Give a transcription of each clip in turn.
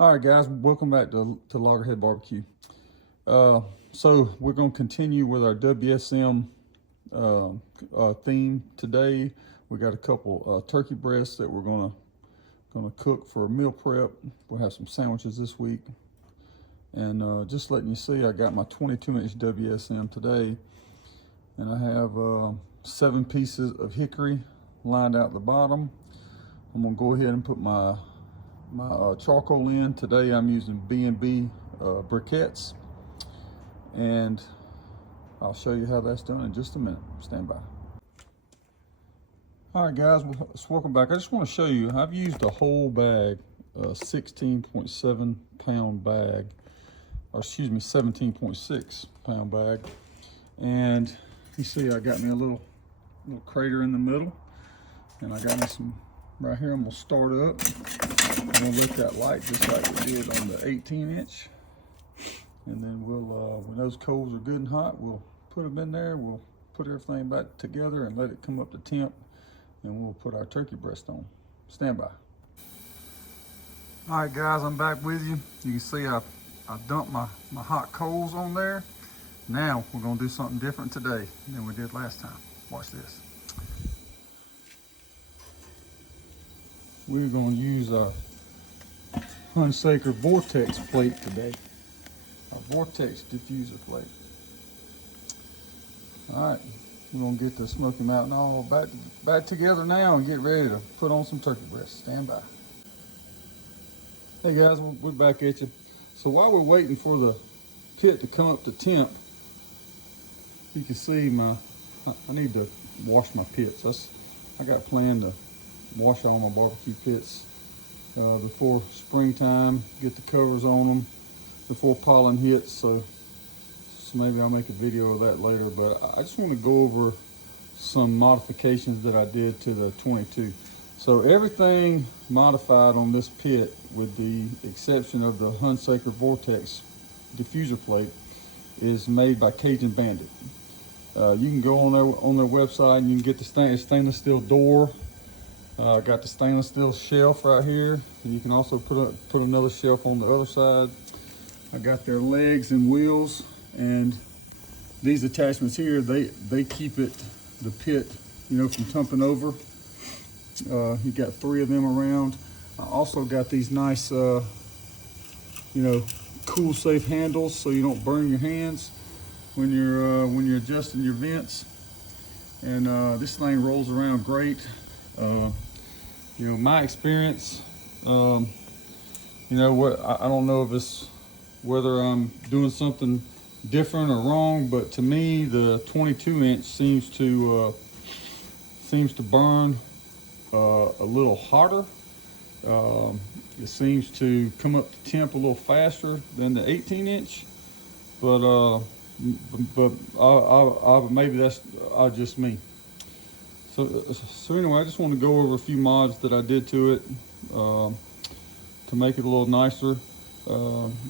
All right, guys, welcome back to Loggerhead Barbecue. So we're going to continue with our WSM theme today. We got a couple turkey breasts that we're gonna cook for meal prep. We'll have some sandwiches this week, and just letting you see, I got my 22-inch WSM today, and I have 7 pieces of hickory lined out the bottom. I'm gonna go ahead and put my charcoal in. Today I'm using B&B briquettes, and I'll show you how that's done in just a minute. Stand by. All right, guys, welcome back. I just want to show you, I've used a whole bag, a 16.7 pound bag, or excuse me, 17.6 pound bag. And you see I got me a little crater in the middle, and I got me some right here. I'm gonna start up. I'm gonna let that light just like we did on the 18-inch, and then we'll when those coals are good and hot, we'll put them in there. We'll put everything back together and let it come up to temp, and we'll put our turkey breast on. Stand by. All right, guys, I'm back with you. You can see I dumped my hot coals on there. Now we're gonna do something different today than we did last time. Watch this. We're going to use our Hunsaker Vortex plate today. Our Vortex diffuser plate. Alright, we're going to get the Smoky Mountain all back together now and get ready to put on some turkey breasts. Stand by. Hey guys, we're back at you. So while we're waiting for the pit to come up to temp, you can see I need to wash my pits. I got planned to wash all my barbecue pits before springtime, get the covers on them before pollen hits, so maybe I'll make a video of that later. But I just want to go over some modifications that I did to the 22. So everything modified on this pit, with the exception of the Hunsaker Vortex diffuser plate, is made by Cajun Bandit. You can go on their website and you can get the stainless steel door. Got the stainless steel shelf right here, and you can also put another shelf on the other side. I got their legs and wheels, and these attachments here, they keep the pit, from tumping over. You got 3 of them around. I also got these nice, cool safe handles so you don't burn your hands when you're adjusting your vents. And this thing rolls around great. My experience, I don't know if it's whether I'm doing something different or wrong, but to me, the 22-inch seems to burn a little hotter. It seems to come up to temp a little faster than the 18-inch, but maybe that's just me. So anyway, I just want to go over a few mods that I did to it to make it a little nicer.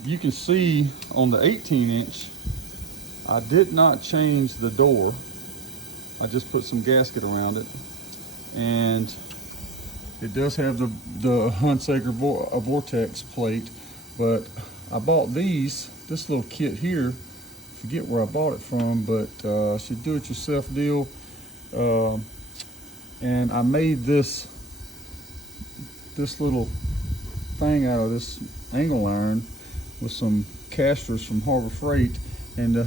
You can see on the 18-inch, I did not change the door. I just put some gasket around it, and it does have the Hunsaker Vortex plate. But I bought this little kit here. Forget where I bought it from, but it's a do-it-yourself deal. And I made this little thing out of this angle iron with some casters from Harbor Freight, and the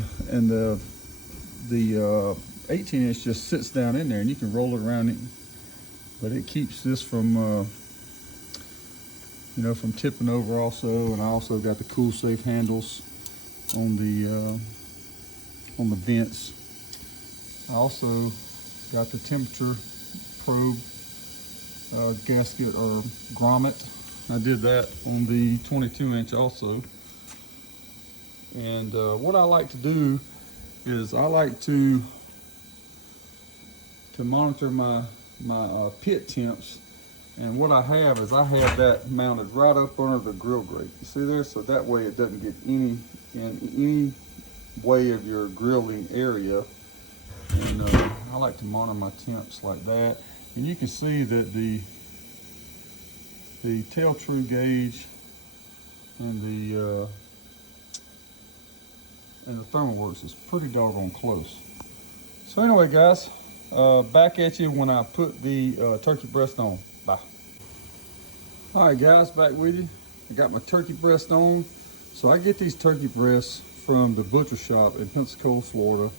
18-inch just sits down in there, and you can roll it around, but it keeps this from from tipping over also. And I also got the cool safe handles on the vents. I also got the temperature probe gasket or grommet. I did that on the 22-inch also. And what I like to do is I like to monitor my pit temps. And what I have is I have that mounted right up under the grill grate. You see there? So that way it doesn't get in any way of your grilling area. And I like to monitor my temps like that. And you can see that the tail true gauge and the thermal works is pretty doggone close. So anyway, guys, back at you when I put the turkey breast on. Bye. All right, guys, back with you. I got my turkey breast on. So I get these turkey breasts from the butcher shop in Pensacola, Florida.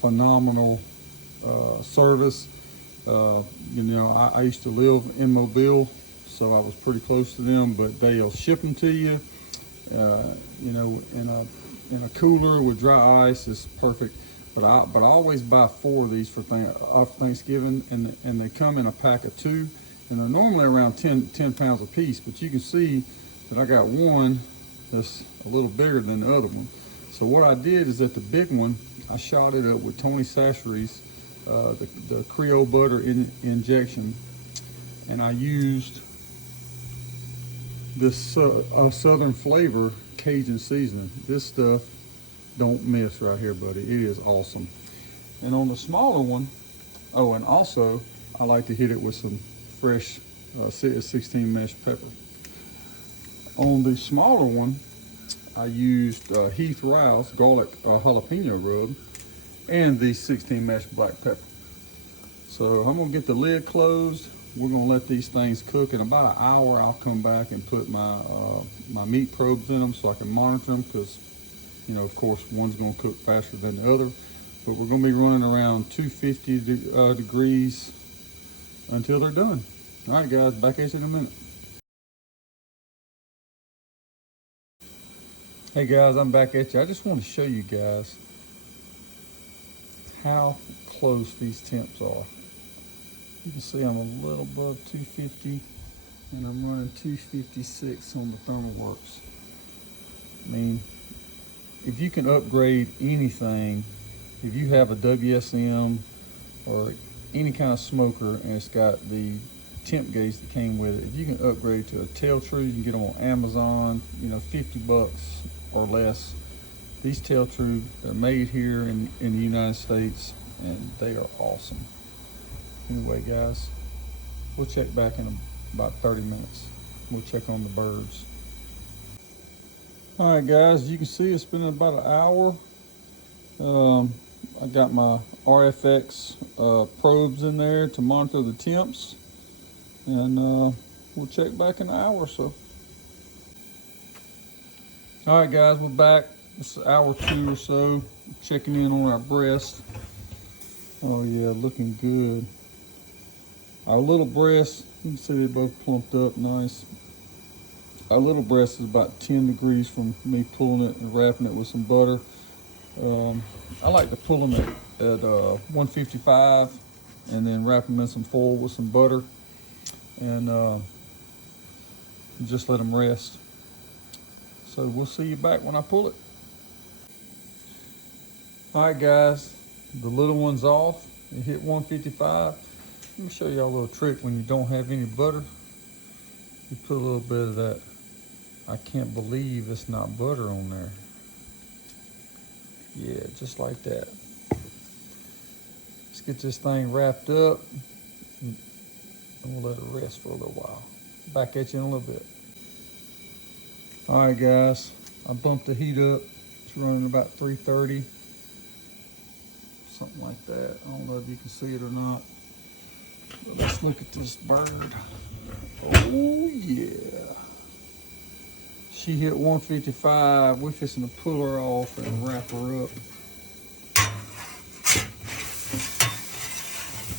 Phenomenal service. You know, I used to live in Mobile, so I was pretty close to them, but they'll ship them to you, you know, in a cooler with dry ice. Is perfect. But I always buy 4 of these for Thanksgiving, and they come in a pack of 2, and they're normally around 10 pounds a piece. But you can see that I got one that's a little bigger than the other one. So what I did is that the big one, I shot it up with Tony Chachere's the Creole butter injection, and I used this Southern Flavor Cajun seasoning. This stuff don't miss right here, buddy. It is awesome. And on the smaller one, oh, and also I like to hit it with some fresh 16 mesh pepper. On the smaller one, I used Heath Rile's garlic jalapeno rub and the 16 mesh black pepper. So I'm gonna get the lid closed. We're gonna let these things cook. In about an hour, I'll come back and put my my meat probes in them so I can monitor them, because, you know, of course, one's gonna cook faster than the other. But we're gonna be running around 250 degrees until they're done. All right, guys, back at you in a minute. Hey guys, I'm back at you. I just want to show you guys how close these temps are. You can see I'm a little above 250, and I'm running 256 on the thermal works. I mean, if you can upgrade anything, if you have a WSM or any kind of smoker and it's got the temp gauge that came with it, if you can upgrade to a tail true, you can get them on Amazon, you know, 50 bucks or less. These tail true, they're made here in the United States, and they are awesome. Anyway, guys, we'll check back in about 30 minutes. We'll check on the birds. All right, guys, you can see it's been about an hour. I got my RFX probes in there to monitor the temps, and we'll check back in an hour or so. All right, guys, we're back. It's an hour or 2 or so, checking in on our breast. Oh yeah, looking good. Our little breast, you can see they both plumped up nice. Our little breast is about 10 degrees from me pulling it and wrapping it with some butter. I like to pull them at 155 and then wrap them in some foil with some butter, and just let them rest. So we'll see you back when I pull it. All right, guys, the little one's off. It hit 155. Let me show y'all a little trick when you don't have any butter. You put a little bit of that. I can't believe it's not butter on there. Yeah, just like that. Let's get this thing wrapped up, and we'll let it rest for a little while. Back at you in a little bit. All right, guys, I bumped the heat up. It's running about 330, something like that. I don't know if you can see it or not. But let's look at this bird. Oh yeah. She hit 155. We're fixing to pull her off and wrap her up.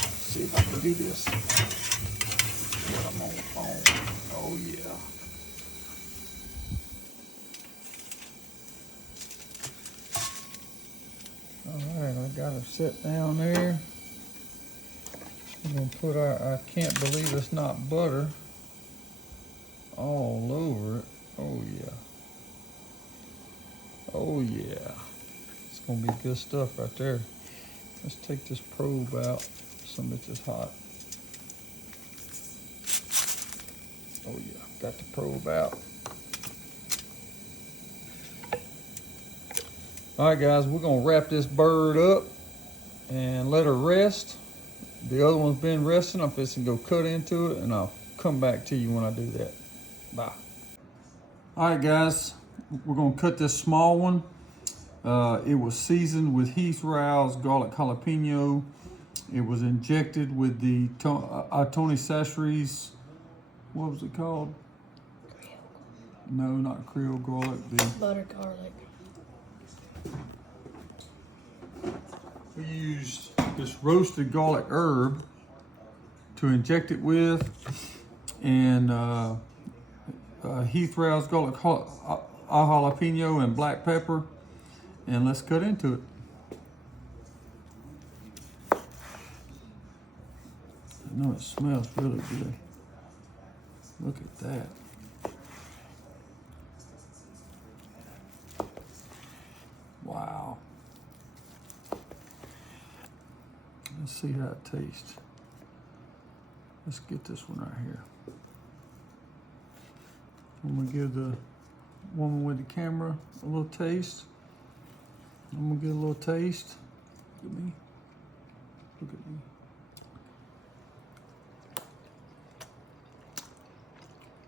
Let's see if I can do this. Come on. Oh yeah. All right, I got her set down there. I'm gonna put I can't believe it's not butter all over it. Oh yeah. Oh yeah. It's gonna be good stuff right there. Let's take this probe out. Some of it's just hot. Oh yeah, got the probe out. All right, guys, we're gonna wrap this bird up and let her rest. The other one's been resting. I'm fixing to go cut into it, and I'll come back to you when I do that. Bye. All right, guys, we're gonna cut this small one. It was seasoned with Heath Rouse garlic jalapeno. It was injected with the Tony Chachere's, what was it called? No, not Creole garlic. The butter garlic. We used this roasted garlic herb to inject it with, and Heath Rouse garlic jalapeno and black pepper. And let's cut into it. I know it smells really good. Look at that. Wow. Let's see how it tastes. Let's get this one right here. I'm gonna give the woman with the camera a little taste. I'm gonna get a little taste. Look at me. Look at me.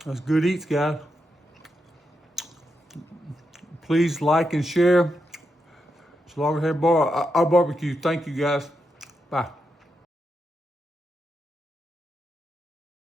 That's good eats, guys. Please like and share. Slaughterhead Bar, our barbecue. Thank you, guys. Bye.